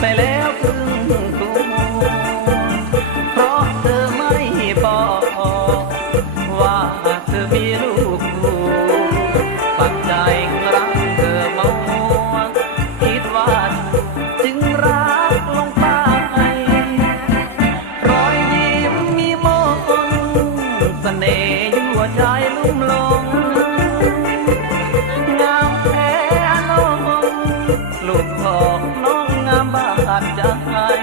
ไปแล้วครึ่งตัวเพราะเธอไม่บอกว่าเธอมีลูกปัจจัยรักเธอมัวคิดว่าจึงรักลงไปรอยยิ้มมีมนต์เสน่ห์ยั่วใจลุ่มหลงงามแท้น้องลูกของน้องงามบาดใจ